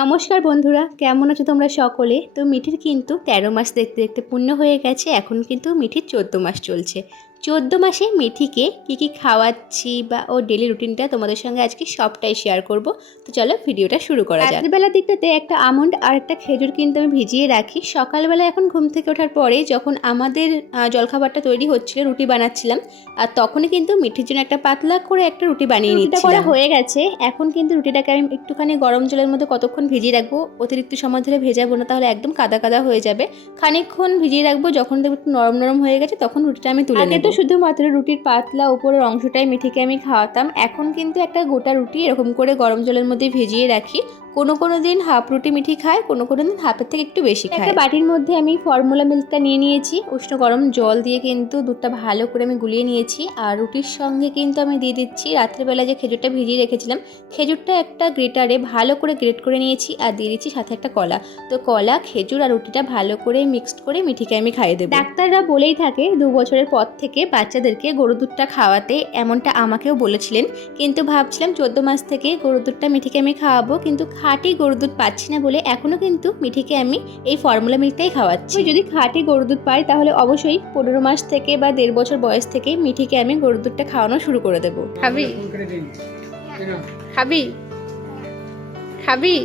নমস্কার বন্ধুরা, কেমন আছো তোমরা সকলে? তো মিঠির কিন্তু তেরো মাস দেখতে দেখতে পূর্ণ হয়ে গেছে, এখন কিন্তু মিঠির চোদ্দ মাস চলছে। চোদ্দ মাসে মেথিকে কী কী খাওয়াচ্ছি বা ও ডেলি রুটিনটা তোমাদের সঙ্গে আজকে সবটাই শেয়ার করব। তো চলো ভিডিওটা শুরু করা যাক। রাত্রিবেলার দিকটাতে একটা আমন্ড আর একটা খেজুর কিন্তু আমি ভিজিয়ে রাখি। সকালবেলা এখন ঘুম থেকে ওঠার পরে যখন আমাদের জলখাবারটা তৈরি হচ্ছিল রুটি বানাচ্ছিলাম আর তখনই কিন্তু মিঠির জন্য একটা পাতলা করে একটা রুটি বানিয়ে নিচ্ছিলাম করা হয়ে গেছে। এখন কিন্তু রুটিটাকে আমি একটুখানি গরম জলের মধ্যে কতক্ষণ ভিজিয়ে রাখব অতিরিক্ত সময় ধরে ভেজাবো না তাহলে একদম কাদা কাদা হয়ে যাবে। খানিকক্ষণ ভিজিয়ে রাখব যখন দেখব একটু নরম নরম হয়ে গেছে তখন রুটিটা আমি তুলে নেব। তো শুধুমাত্র রুটির পাতলা উপরের অংশটাই মিঠিকে আমি খাওয়াতাম। এখন কিন্তু একটা গোটা রুটি এরকম করে গরম জলের মধ্যে ভেজিয়ে রাখি। কোনো কোনো দিন হাফ রুটি মিঠি খায় কোনো কোনো দিন হাফের থেকে একটু বেশি খায়। একটা বাটির মধ্যে আমি ফর্মুলা মিল্কটা নিয়ে নিয়েছি উষ্ণ গরম জল দিয়ে কিন্তু দুধটা ভালো করে আমি গুলিয়ে নিয়েছি আর রুটির সঙ্গে কিন্তু আমি দিয়ে দিচ্ছি রাত্রেবেলা যে খেজুরটা ভিজিয়ে রেখেছিলাম খেজুরটা একটা গ্রেটারে ভালো করে গ্রেট করে নিয়েছি আর দিয়ে দিচ্ছি সাথে একটা কলা। তো কলা খেজুর আর রুটিটা ভালো করে মিক্সড করে মিঠিকে আমি খাইয়ে দেবো। ডাক্তাররা বলেই থাকে দু বছরের পর থেকে বাচ্চাদেরকে গরুর দুধটা খাওয়াতে এমনটা আমাকেও বলেছিলেন। কিন্তু ভাবছিলাম চোদ্দ মাস থেকে গরুর দুধটা মিঠিকে আমি খাওয়াবো কিন্তু খাঁটি গরু দুধ পাচ্ছি না বলে এখনও কিন্তু মিঠিকে আমি এই ফর্মুলা মিল্কটাই খাওয়াচ্ছি। যদি খাঁটি গরু দুধ পাই তাহলে অবশ্যই পনেরো মাস থেকে বা দেড় বছর বয়স থেকে মিঠিকে আমি গরু দুধটা খাওয়ানো শুরু করে দেবো। খাবি? খাবি? খাবি?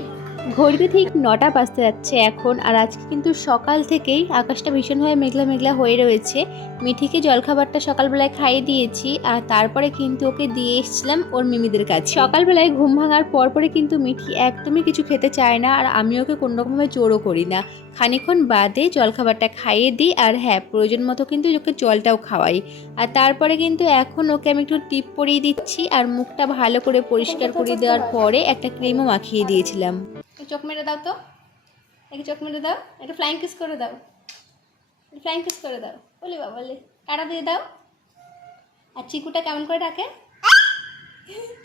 ঘড়িতে ঠিক নটা বাজতে যাচ্ছে এখন, আর আজকে কিন্তু সকাল থেকেই আকাশটা ভীষণভাবে মেঘলা মেঘলা হয়ে রয়েছে। মিঠিকে জলখাবারটা সকালবেলায় খাইয়ে দিয়েছি, আর তারপরে কিন্তু ওকে দিয়ে এসেছিলাম ওর মিমিদের কাছে। সকালবেলায় ঘুম ভাঙার পরপরে কিন্তু মিঠি একদমই কিছু খেতে চায় না, আর আমি ওকে কোনোরকমভাবে জোরও করি না। খানিক্ষণ বাদে জলখাবারটা খাইয়ে দিই, আর হ্যাঁ প্রয়োজন মতো কিন্তু ওকে জলটাও খাওয়াই। আর তারপরে কিন্তু এখন ওকে আমি একটু টিপ পরিয়ে দিচ্ছি, আর মুখটা ভালো করে পরিষ্কার করে দেওয়ার পরে একটা ক্রিমও মাখিয়ে দিয়েছিলাম। চোখ মেরে দাও তো। একটু চোখ মেরে দাও। একটু ফ্লাইং কিস করে দাও। ফ্লাইং কিস করে দাও। বলি বাবা, বলি। কাটা দিয়ে দাও। আর চিকুটা কেমন করে ডাকে?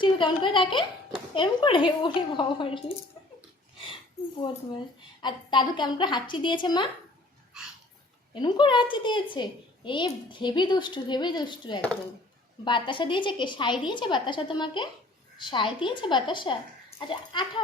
চিকু কেমন করে ডাকে? এরকম করে? ওরে বাবা। বদমাস। আর দাদু কেমন করে হাঁচি দিয়েছে মা? এরকম করে হাঁচি দিয়েছে। এ হেভি দুষ্টু হেভি দুষ্টু একদম। বাতাসা দিয়েছে কে? সাই দিয়েছে বাতাসা তোমাকে? সাই দিয়েছে বাতাসা? আঠা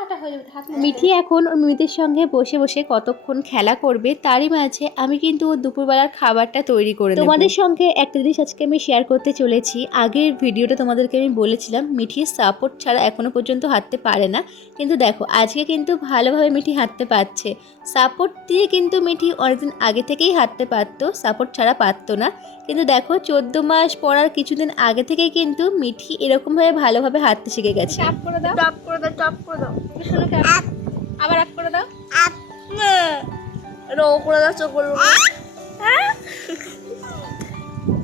আঠা হয়ে যাবে হাত মিঠি এখন ওর মিমিদের সঙ্গে বসে বসে কতক্ষণ খেলা করবে তারই মাঝে আমি কিন্তু ওর দুপুরবেলার খাবারটা তৈরি করে তোমাদের সঙ্গে একটা জিনিস আজকে আমি শেয়ার করতে চলেছি। আগের ভিডিওটা তোমাদেরকে আমি বলেছিলাম মিঠির সাপোর্ট ছাড়া এখনও পর্যন্ত হাঁটতে পারে না। কিন্তু দেখো আজকে কিন্তু ভালোভাবে মিঠি হাঁটতে পারছে। সাপোর্ট দিয়ে কিন্তু মিঠি অনেকদিন আগে থেকেই হাঁটতে পারতো সাপোর্ট ছাড়া পারতো না। কিন্তু দেখো চোদ্দ মাস পড়ার কিছুদিন আগে থেকেই কিন্তু মিঠি এরকমভাবে ভালোভাবে হাঁটতে শিখে গেছে। করে দাও। করে দাও টপ করে দাও। শোনো আবার আপ করে দাও। রো করে দাও চোখ করব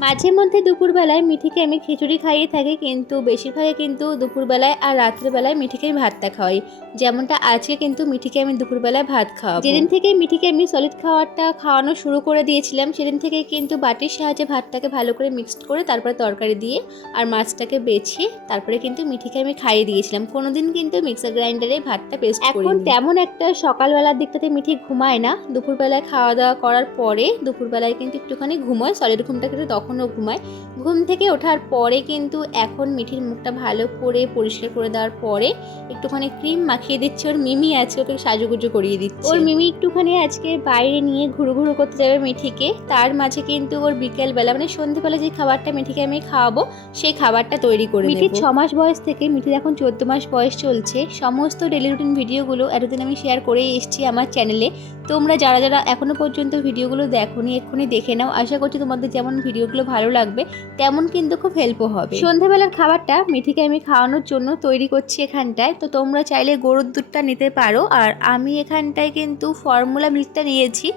মাঝে মধ্যে দুপুরবেলায় মিঠিকে আমি খিচুড়ি খাইয়ে থাকি কিন্তু বেশিরভাগে কিন্তু দুপুরবেলায় আর রাত্রেবেলায় মিঠিকে আমি ভাতটা খাওয়াই। যেমনটা আজকে কিন্তু মিঠিকে আমি দুপুরবেলায় ভাত খাওয়াবো। যেদিন থেকে মিঠিকে আমি সলিড খাওয়ারটা খাওয়ানো শুরু করে দিয়েছিলাম সেদিন থেকে কিন্তু বাটির সাহায্যে ভাতটাকে ভালো করে মিক্সড করে তারপরে তরকারি দিয়ে আর মাছটাকে বেছে তারপরে কিন্তু মিঠিকে আমি খাইয়ে দিয়েছিলাম। কোনোদিন কিন্তু মিক্সার গ্রাইন্ডারে ভাতটা পেস্ট এখন তেমন একটা সকালবেলার দিকটাতে মিঠি ঘুমায় না। দুপুরবেলায় খাওয়া দাওয়া করার পরে দুপুরবেলায় কিন্তু একটুখানি ঘুমোয়। সলিড ঘুমটা কিন্তু তখনও ঘুমায়। ঘুম থেকে ওঠার পরে কিন্তু এখন মিঠির মুখটা ভালো করে পরিষ্কার করে দেওয়ার পরে একটুখানি ক্রিম মাখিয়ে দিচ্ছে। ওর মিমি আছে ওকে সাজুগুজু করিয়ে দিচ্ছে। ওর মিমি একটুখানি আজকে বাইরে নিয়ে ঘুরু ঘুরু করতে যাবে মিঠিকে। তার মাঝে কিন্তু ওর বিকেলবেলা মানে সন্ধ্যেবেলা যে খাবারটা মিঠিকে আমি খাওয়াবো সেই খাবারটা তৈরি করে মিঠির ছ মাস বয়স থেকে মিঠির এখন চোদ্দ মাস বয়স চলছে। সমস্ত ডেলি রুটিন ভিডিওগুলো এতদিন আমি শেয়ার করেই এসেছি আমার চ্যানেলে তোমরা যারা যারা এখনও পর্যন্ত ভিডিওগুলো দেখোনি, এক্ষুনি দেখে নাও। আশা করছি তোমাদের যেমন ভিডিওগুলো ভালো লাগবে, তেমন কিন্তু খুব হেল্পও হবে। সন্ধ্যাবেলার খাবারটা মিঠিকে আমি খাওয়ানোর জন্য তৈরি করছি এখানটায়। তো তোমরা চাইলে গরুর দুধটা নিতে পারো। আর আমি এখানটায় কিন্তু ফর্মুলা মিল্কটা নিয়েছি।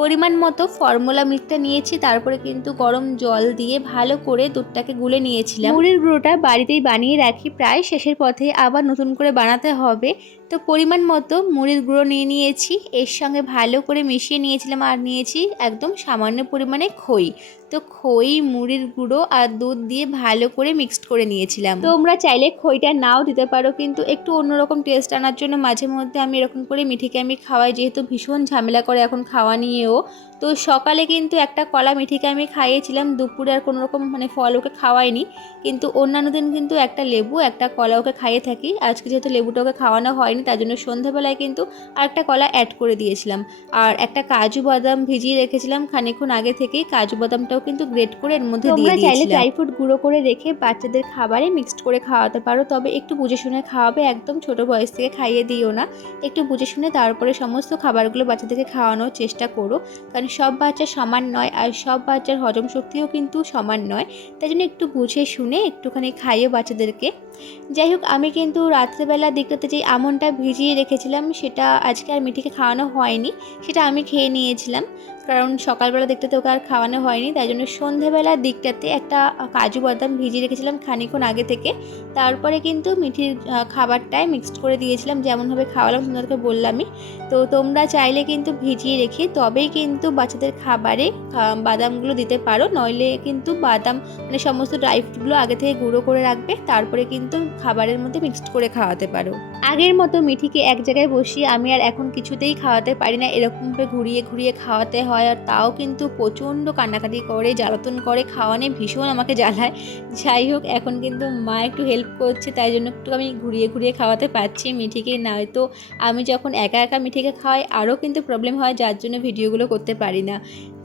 পরিমাণ মতো ফর্মুলা মিল্কটা নিয়েছি। তারপরে কিন্তু গরম জল দিয়ে ভালো করে দুধটাকে গুলে নিয়েছিলাম। মুড়ির গুঁড়োটা বাড়িতেই বানিয়ে রাখি। প্রায় শেষের পথে আবার নতুন করে বানাতে হবে। তো পরিমাণ মতো মুড়ির গুঁড়ো নিয়ে নিয়েছি। এর সঙ্গে ভালো করে মিশিয়ে নিয়েছিলাম আর নিয়েছি একদম সামান্য পরিমাণে খই। তো খই, মুড়ির গুঁড়ো আর দুধ দিয়ে ভালো করে মিক্সড করে নিয়েছিলাম। তোমরা চাইলে খইটা নাও দিতে পারো, কিন্তু একটু অন্যরকম টেস্ট আনার জন্য মাঝে মধ্যে আমি এরকম করে মিঠিকে আমি খাওয়াই, যেহেতু ভীষণ ঝামেলা করে এখন খাওয়া নিয়েও। তো সকালে কিন্তু একটা কলা মিঠিকে আমি খাইয়েছিলাম, দুপুরে আর কোনো রকম মানে ফল ওকে খাওয়াইনি। কিন্তু অন্যান্য দিন কিন্তু একটা লেবু, একটা কলা ওকে খাইয়ে থাকি। আজকে যেহেতু লেবুটা ওকে খাওয়ানো হয়নি তার জন্য সন্ধ্যাবেলায় কিন্তু আর একটা কলা অ্যাড করে দিয়েছিলাম। আর একটা কাজু বাদাম ভিজিয়ে রেখেছিলাম খানিক্ষণ আগে থেকেই। কাজু বাদামটাও কিন্তু গ্রেট করে এর মধ্যে দিয়ে চাইলে ড্রাই ফ্রুট গুঁড়ো করে রেখে বাচ্চাদের খাবারে মিক্সড করে খাওয়াতে পারো। তবে একটু বুঝে শুনে খাওয়াবে একদম ছোট বয়স থেকে খাইয়ে দিও না। একটু বুঝে শুনে তারপরে সমস্ত খাবারগুলো বাচ্চাদেরকে খাওয়ানোর চেষ্টা করো। কারণ সব বাচ্চা সমান নয় আর সব বাচ্চার হজম শক্তিও কিন্তু সমান নয়। তাই জন্য একটু বুঝে শুনে একটুখানি খাইয়ে বাচ্চাদেরকে। যাই হোক আমি কিন্তু রাত্রেবেলা দিকটাতে যে আমনটা ভিজিয়ে রেখেছিলাম সেটা আজকে আর মিঠিকে খাওয়ানো হয়নি সেটা আমি খেয়ে নিয়েছিলাম। কারণ সকালবেলা দিকটাতে ওকে আর খাওয়ানো হয়নি, তাই জন্য সন্ধেবেলার দিকটাতে একটা কাজু বাদাম ভিজিয়ে রেখেছিলাম খানিকক্ষণ আগে থেকে। তারপরে কিন্তু মিঠির খাবারটাই মিক্সড করে দিয়েছিলাম, যেমনভাবে খাওয়ালাম তোমাদেরকে বললামই। তো তোমরা চাইলে কিন্তু ভিজিয়ে রেখে তবেই কিন্তু বাচ্চাদের খাবারে বাদামগুলো দিতে পারো, নইলে কিন্তু বাদাম মানে সমস্ত ড্রাই ফ্রুটগুলো আগে থেকে গুঁড়ো করে রাখবে, তারপরে কিন্তু খাবারের মধ্যে মিক্সড করে খাওয়াতে পারো। আগের মতো মিঠিকে এক জায়গায় বসিয়ে আমি আর এখন কিছুতেই খাওয়াতে পারি না, এরকমভাবে ঘুরিয়ে ঘুরিয়ে খাওয়াতে হয় আর তাও কিন্তু প্রচণ্ড কান্নাকাটি করে, জ্বালাতন করে খাওয়ানে ভীষণ আমাকে জ্বালায়। যাই হোক, এখন কিন্তু মা একটু হেল্প করছে, তাই জন্য একটু আমি ঘুরিয়ে ঘুরিয়ে খাওয়াতে পারছি মিঠিকে। নয়তো আমি যখন একা একা মিঠিকে খাওয়াই, আরও কিন্তু প্রবলেম হয়, যার জন্য ভিডিওগুলো করতে পারি না।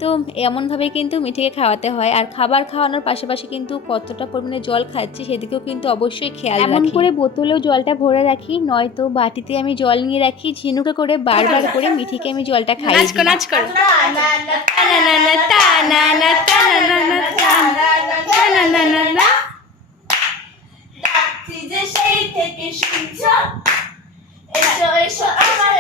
তো এমনভাবে কিন্তু মিঠিকে খাওয়াতে হয়। আর খাবার খাওয়ানোর পাশাপাশি কিন্তু কতটা পরিমাণে জল খাচ্ছি সেদিকেও কিন্তু অবশ্যই খেয়াল এমন করে বোতলেও জলটা ভরে রাখি নয়তো বাটিতে আমি জল নিয়ে রাখি ঝিনুকে করে বারবার করে মিঠিকে আমি জলটা খাই নাচ কর নাচ কর। ডাকছি যে সেই থেকে শুনছ এসো এসো আমার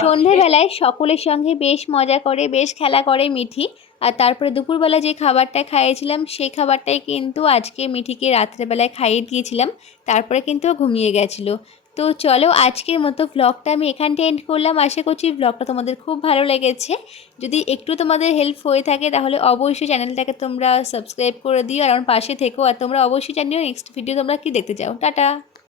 সন্ধেবেলায় সকলের সঙ্গে বেশ মজা করে, বেশ খেলা করে মিঠি। আর তারপরে দুপুরবেলা যে খাবারটা খাইয়েছিলাম, সেই খাবারটাই কিন্তু আজকে মিঠিকে রাত্রেবেলায় খাইয়ে দিয়েছিলাম। তারপরে কিন্তু ঘুমিয়ে গেছিল। তো চলো আজকের মতো ব্লগটা আমি এখানটা এন্ড করলাম। আশা করছি ব্লগটা তোমাদের খুব ভালো লেগেছে। যদি একটু তোমাদের হেল্প হয়ে থাকে, তাহলে অবশ্যই চ্যানেলটাকে তোমরা সাবস্ক্রাইব করে দিও। আর আমার পাশে থেকো। আর তোমরা অবশ্যই জানিও নেক্সট ভিডিও তোমরা কি দেখতে চাও। টাটা!